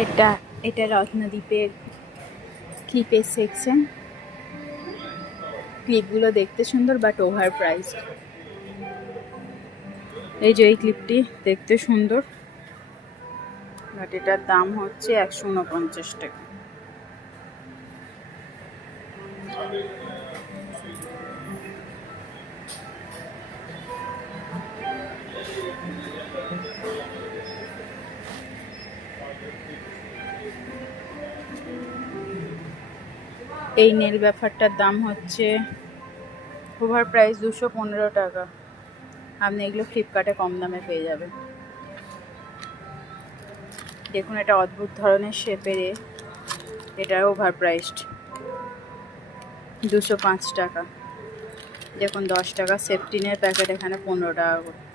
এটা এটা রত্নদ্বীপের ক্লিপের সেকশন। ক্লিপগুলো দেখতে সুন্দর বাট ওভার প্রাইস। এই যে এই ক্লিপটি দেখতে সুন্দর বাট এটার দাম হচ্ছে 149 টাকা। এই নেল ব্যাপারটার দাম হচ্ছে ওভার প্রাইস 215 টাকা। আপনি এগুলো ফ্লিপকার্টে কম দামে পেয়ে যাবেন। দেখুন এটা অদ্ভুত ধরনের শেপের, এটা ওভার প্রাইসড 205 টাকা। দেখুন 10 টাকা সেফটিনের প্যাকেট, এখানে 15 টাকা করে।